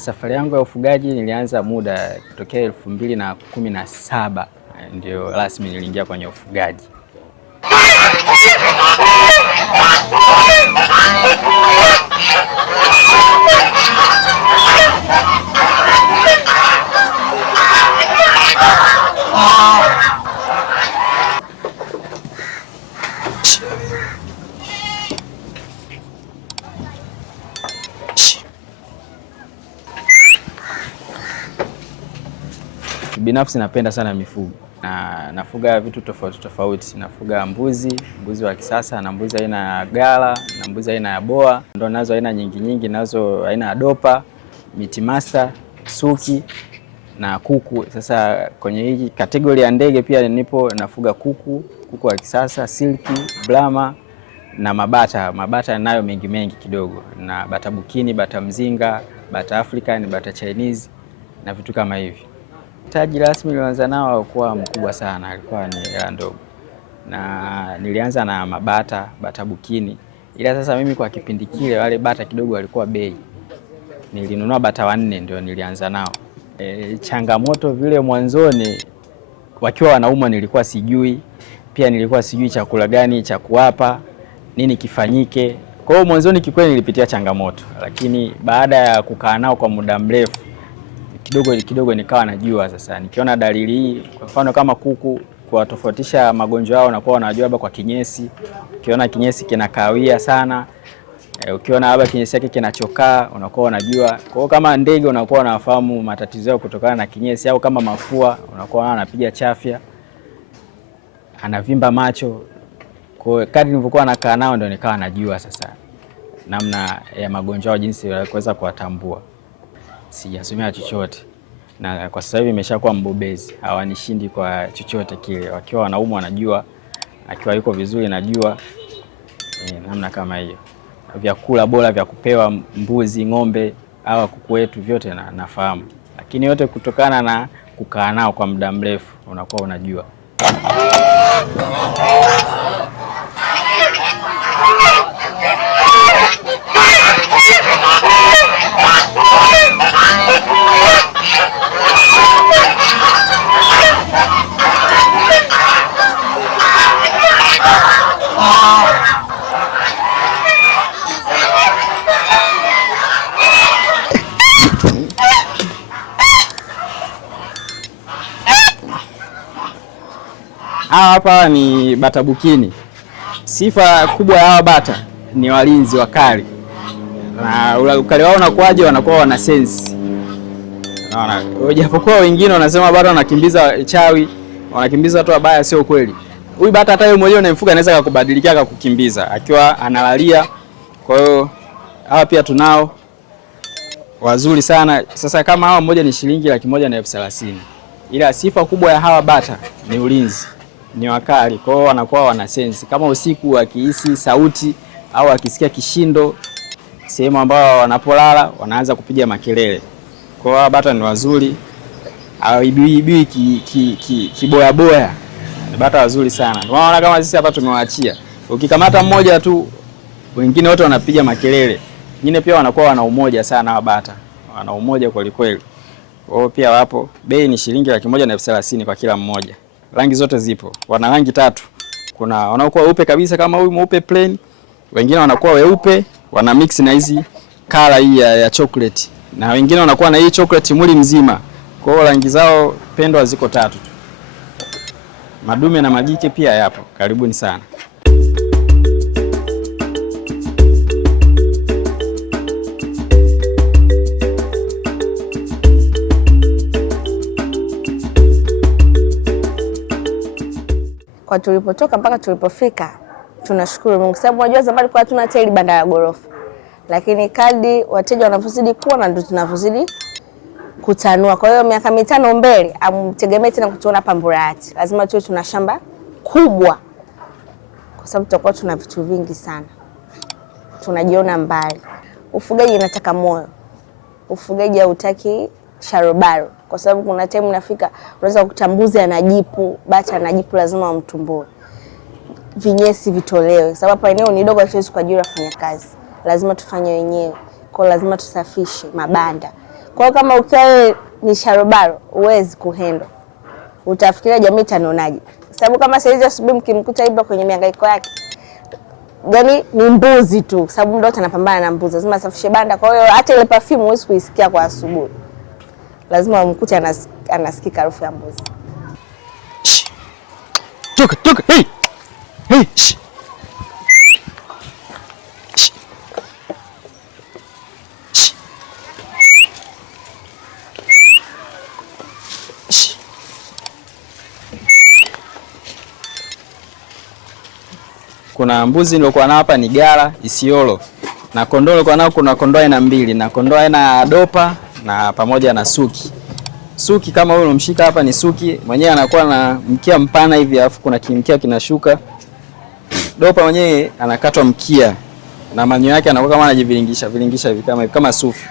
Safari yangu ya ufugaji nilianza muda kutokea 2017 ndio rasmi niliingia kwenye ufugaji. Binafsi napenda sana mifugo na nafuga vitu tofauti tofauti. Nafuga mbuzi wa kisasa na mbuzi aina ya gala na mbuzi aina ya boa. Ndo nazo aina nyingi nazo aina ya dopa, miti master, suki na kuku. Sasa kwenye hii kategori ya ndege pia nipo nafuga kuku wa kisasa, silki, brahma na mabata. Mabata nayo mengi kidogo, na bata bukini, bata mzinga, bata African, bata Chinese na vitu kama hivi. Taji rasmi nilianza nao alikuwa mkubwa sana, alikuwa ni hela ndogo. Na nilianza na bata bukini. Ila sasa mimi kwa kipindi kile wale bata kidogo walikuwa bei. Nilinunua bata 4 ndio nilianza nao. Changamoto vile mwanzoni wakiwa wanauma nilikuwa sijui. Pia nilikuwa sijui chakula gani cha kuwapa, nini kifanyike. Kwa hiyo mwanzoni kikweli nilipitia changamoto, lakini baada ya kukaa nao kwa muda mrefu kidogo nikawa najua sasa. Nikiona dalili hii, kwa mfano kama kuku, kwa tofautisha magonjwa yao na kwa wanajua labda kwa kinyesi. Ukiona kinyesi kinakawia sana, ukiona labda kinyesi yake kinachokaa, unakuwa unajua. Kwa hiyo kama ndege unakuwa unafahamu matatizo yao kutokana na kinyesi, au kama mafua unakuwa anapiga chafya, anavimba macho. Kwa kadri nilivyokuwa nakaa nao ndio nikawa najua sasa namna ya magonjwa yao, jinsi ya kuweza kuwatambua. Sijasomea chochote na kwa sasa hivi nimeshakuwa mbobezi, hawanishindi kwa chochote kile. Wakiwa wanaumwa wanajua, akiwa yuko vizuri najua, namna kama hiyo. Vyakula bora vya kupewa mbuzi, ng'ombe au kuku wetu vyote nafahamu, lakini yote kutokana na kukaa nao kwa muda mrefu unakuwa unajua. Hapa ni bata bukini. Sifa kubwa ya hawa bata ni walinzi wakali. Na ukali wao unakuaje, wanakuwa wana sense. Unaona, japokuwa wengine wanasema bata wanakimbiza chawi, wanakimbiza watu wabaya, sio kweli. Huyu bata hata yeye mwenyewe unamfuga anaweza kukubadilikia akakukimbiza akiwa analalia. Kwa hiyo hawa pia tunao wazuri sana. Sasa kama hawa mmoja ni shilingi 130,000. Ila sifa kubwa ya hawa bata ni ulinzi. Ni wakali, kwa hiyo wanakuwa wana sense. Kama usiku wakihisi sauti au wakisikia kishindo sehemu ambao wanapolala, wanaanza kupiga makelele. Kwa hiyo bata ni wazuri, hawaibiwi kiboya boya. Ni bata wazuri sana. Unaona kama sisi hapa tumewaachia. Ukikamata mmoja tu, wengine wote wanapiga makelele. Wengine pia wanakuwa wana umoja sana hawa bata. Wana umoja kweli kweli. Kwa hiyo pia wapo. Bei ni shilingi 130,000 kwa kila mmoja. Rangi zote zipo. Wana rangi 3. Kuna wanaokuwa weupe kabisa kama huyu mweupe plain. Wengine wanakuwa weupe, wana mix na hizi color hii ya chocolate. Na wengine wanakuwa na hii chocolate mwili mzima. Kwa hiyo rangi zao pendwa ziko 3 tu. Madume na majike pia yapo. Karibuni sana. Kwa tulipotoka mpaka tulipofika tunashukuru Mungu, sababu unajua zamani kwa hatuna hata ile banda la gorofa. Lakini kadri wateja wanavyozidi kuwa na ndio tunavyozidi kutanua. Kwa hiyo miaka 5 mbele amtegemee tena kutuona hapa Mburahati. Lazima tuwe tuna shamba kubwa. Kwa sababu tutakuwa tuna vitu vingi sana. Tunajiona mbali. Ufugaji unataka moyo. Ufugaji hautaki sharobaro. Kwa sababu kuna time unafika unaweza kutambuza anajipu, bata anajipu lazima umtumbue. Vinyesi vitolewe. Sababu hapa eneo ni dogo, hatuwezi kuajiri wafanyakazi. Lazima tufanye wenyewe. Kwa lazima tusafishe mabanda. Kwa hiyo kama ukiwa ni sharobaro uwezi kuhandle, utafikiria jamii tanionaje? Sababu kama saizi asubuhi mkimkuta Ibra kwenye mihangaiko yake, yani ni mbuzi tu, sababu muda wote anapambana na mbuzi, lazima asafishe banda. Kwa hiyo hata ile perfume huwezi kuisikia kwa asubuhi, lazima umkute anasikika harufu ya mbuzi. Toka. Hey. Kuna mbuzi nilikuwa nao hapa ni Gara, Isiolo. Na kondoo nilikuwa nao, kuna kondoo aina mbili, na kondoo aina ya Dopa na pamoja na Suki. Suki kama huyu unamshika hapa ni Suki, mwenyewe anakuwa na mkia mpana hivi alafu kuna kimkia kinashuka. Dopa mwenyewe anakatwa mkia na manyoya yake anakuwa kama anajiviringisha hivi kama sufi.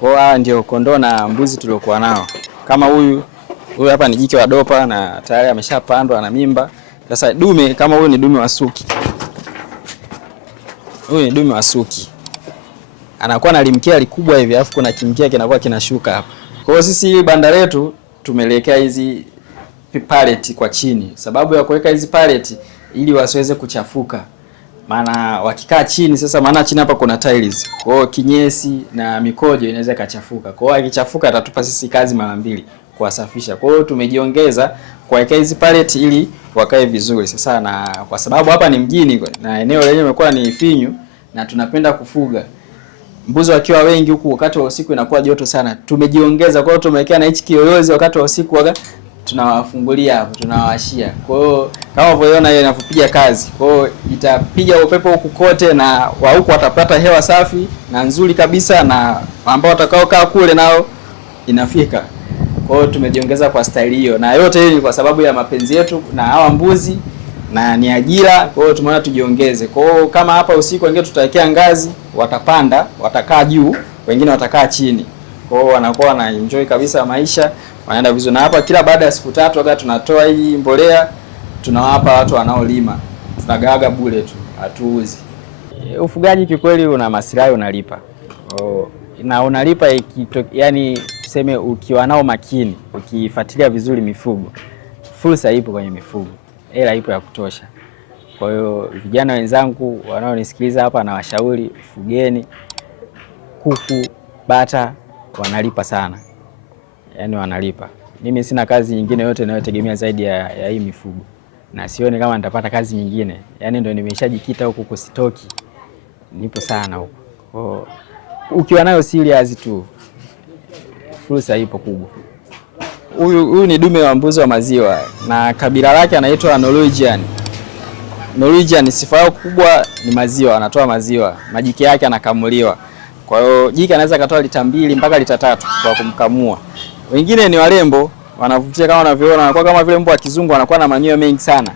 Kwa hiyo ndio kondoo na mbuzi tuliokuwa nao. Kama huyu hapa ni jike wa Dopa na tayari ameshapandwa na mimba. Sasa dume kama huyu ni dume wa Suki. Huyu ni dume wa Suki. Anakuwa na limkia likubwa hivi alafu kuna kimkia kinakuwa kinashuka hapa. Kwa hiyo sisi hili banda letu tumelekea hizi pallet kwa chini. Sababu ya kuweka hizi pallet ili wasiweze kuchafuka. Maana wakikaa chini sasa, maana chini hapa kuna tiles. Kwa hiyo kinyesi na mikojo inaweza kachafuka. Kwa hiyo akichafuka atatupa sisi kazi mara mbili kuwasafisha. Kwa hiyo tumejiongeza kuweka hizi pallet ili wakae vizuri. Sasa na kwa sababu hapa ni mjini na eneo lenyewe limekuwa ni finyu na tunapenda kufuga mbuzi wakiwa wengi huku, wakati wa usiku inakuwa joto sana. Tumejiongeza, kwa hiyo tumewekea na hichi kiyoyozi wakati wa usiku tunawafungulia hapo, tunawashia. Kwa hiyo kama unavyoona yeye anapopiga kazi, kwa hiyo itapiga upepo huku kote na wa huku watapata hewa safi na nzuri kabisa, na ambao watakao kaa kule nao inafika. Kwa hiyo tumejiongeza kwa staili hiyo, na yote hii ni kwa sababu ya mapenzi yetu na hawa mbuzi na ni ajira. Kwa hiyo tumeona tujiongeze. Kwa hiyo kama hapa usiku wengine tutawekea ngazi, watapanda, watakaa juu, wengine watakaa chini. Kwa hiyo wanakuwa na enjoy kabisa maisha, wanaenda vizuri. Na hapa kila baada ya siku 3 wakati tunatoa hii mbolea, tunawapa watu wanaolima. Tunagawaga bure tu, hatuuzi. Ufugaji kikweli una maslahi, unalipa. Na unalipa yani tuseme ukiwa nao makini, ukifuatilia vizuri mifugo. Fursa ipo kwenye mifugo. Hela ipo ya kutosha. Kwa hiyo vijana wenzangu wanaonisikiliza hapa na washauri, fugeni kuku, bata, wanalipa sana. Yaani wanalipa. Mimi sina kazi nyingine yote ninayotegemea zaidi ya hii mifugo. Na sioni kama nitapata kazi nyingine. Yaani ndio nimeshajikita huku kusitoki. Nipo sana huko. Kwa ukiwa nayo serious tu, fursa ipo kubwa. Huyu ni dume wa mbuzi wa maziwa na kabila lake anaitwa Norwegian. Norwegian sifa yao kubwa ni maziwa, anatoa maziwa. Majike yake anakamuliwa. Kwa hiyo jike anaweza katoa lita 2 mpaka lita 3 kwa kumkamua. Wengine ni warembo, wanavutia kama unavyoona, wanakuwa kama vile mbwa wa kizungu, wanakuwa na manyoya mengi sana.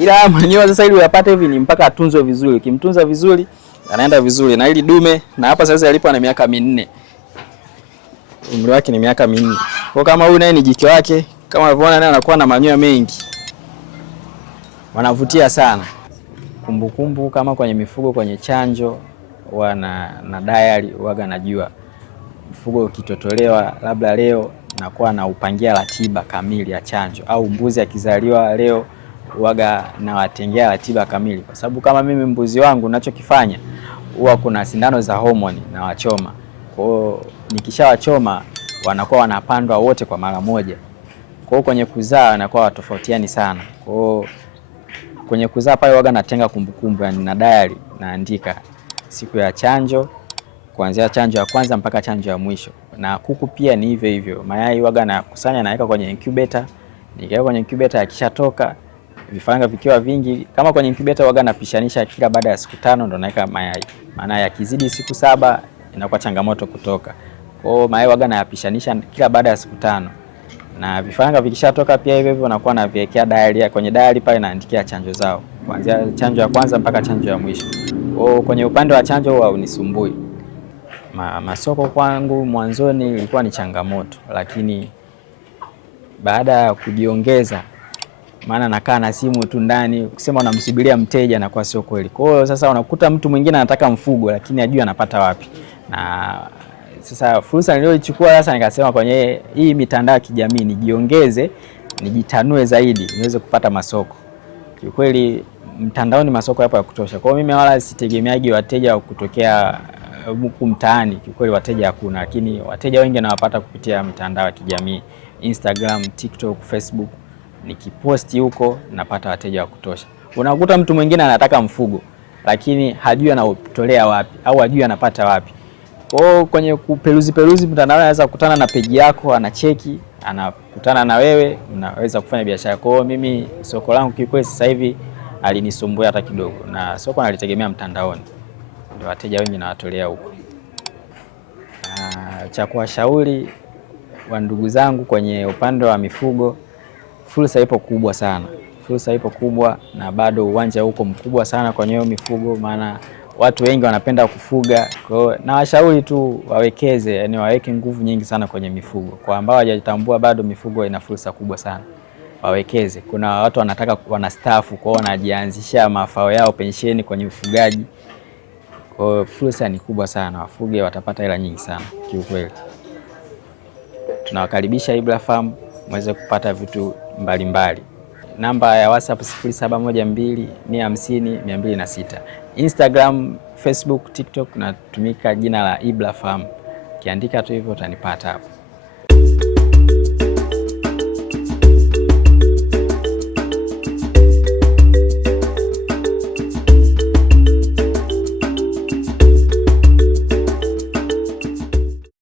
Ila manyoya sasa ili uyapate hivi ni mpaka atunzwe vizuri. Ukimtunza vizuri anaenda vizuri. Na hili dume na hapa sasa alipo na miaka 4. Umri wake ni miaka 4. Kwa kama huyu naye ni jike wake, kama unavyoona naye anakuwa na manyoya mengi. Wanavutia sana. Kumbukumbu kama kwenye mifugo, kwenye chanjo na diary waga najua. Mfugo ukitotolewa labda leo nakuwa na upangia ratiba kamili ya chanjo, au mbuzi akizaliwa leo waga na watengea ratiba kamili, kwa sababu kama mimi mbuzi wangu ninachokifanya huwa kuna sindano za homoni na wachoma. Kwa hiyo nikishawachoma wanakuwa wanapandwa wote kwa mara moja. Kwa hiyo kwenye kuzaa wanakuwa watofautiani sana. Kwa hiyo kwenye kuzaa pale waga natenga kumbukumbu, yani na diary naandika siku ya chanjo, kuanzia chanjo ya kwanza mpaka chanjo ya mwisho. Na kuku pia ni hivyo hivyo. Mayai waga na kusanya naweka kwenye incubator. Nikiweka kwenye incubator yakishatoka vifaranga vikiwa vingi, kama kwenye incubator waga napishanisha kila baada ya siku 5 ndo naweka mayai. Maana yakizidi siku 7 inakuwa changamoto kutoka. Kwa hiyo mayai waga nayapishanisha kila baada ya siku 5. Na vifaranga vikishatoka pia hivyo hivyo nakuwa naviwekea diary, kwenye diary pale naandikia chanjo zao. Kuanzia chanjo ya kwanza mpaka chanjo ya mwisho. Kwa hiyo kwenye upande wa chanjo huwa unisumbui. Masoko kwangu mwanzoni ilikuwa ni changamoto, lakini baada ya kujiongeza, maana nakaa na simu tu ndani, kusema unamsubiria mteja na kwa sio kweli. Kwa hiyo sasa unakuta mtu mwingine anataka mfugo lakini hajui anapata wapi. Na Sasa fursa niliyoichukua sasa, nikasema kwenye hii mitandao ya kijamii nijiongeze, nijitanue zaidi, niweze kupata masoko. Kiukweli mtandaoni masoko yapo ya kutosha. Kwa hiyo mimi wala sitegemeaji wateja wa kutokea huku mtaani. Kiukweli wateja hakuna, lakini wateja wengi nawapata kupitia mitandao ya kijamii, Instagram, TikTok, Facebook. Nikiposti huko napata wateja wa kutosha. Unakuta mtu mwingine anataka mfugo lakini hajui anautolea wapi au hajui anapata wapi. Kwa hiyo kwenye kuperuzi mtandao anaweza kukutana na peji yako, anacheki, anakutana na wewe, mnaweza kufanya biashara. Kwa hiyo mimi soko langu kikweli sasa hivi alinisumbua hata kidogo, na soko nalitegemea mtandaoni. Ndio wateja wengi nawatolea huko. Cha kuwashauri wa ndugu zangu kwenye upande wa mifugo, fursa ipo kubwa sana. Fursa ipo kubwa na bado uwanja huko mkubwa sana kwenye hiyo mifugo, maana watu wengi wanapenda kufuga. Kwa hiyo na washauri tu wawekeze, yani waweke nguvu nyingi sana kwenye mifugo. Kwa ambao hawajatambua bado mifugo ina fursa kubwa sana, wawekeze. Kuna watu wanataka wanastaafu, kwa hiyo wanajianzisha mafao yao pensheni kwenye ufugaji. Kwa hiyo fursa ni kubwa sana, wafuge, watapata hela nyingi sana kiukweli. Tunawakaribisha Ibra Farm mweze kupata vitu mbalimbali. Namba ya WhatsApp 0712 150 206. Instagram, Facebook, TikTok natumika jina la Ibra Farm. Kiandika tu hivyo utanipata hapo.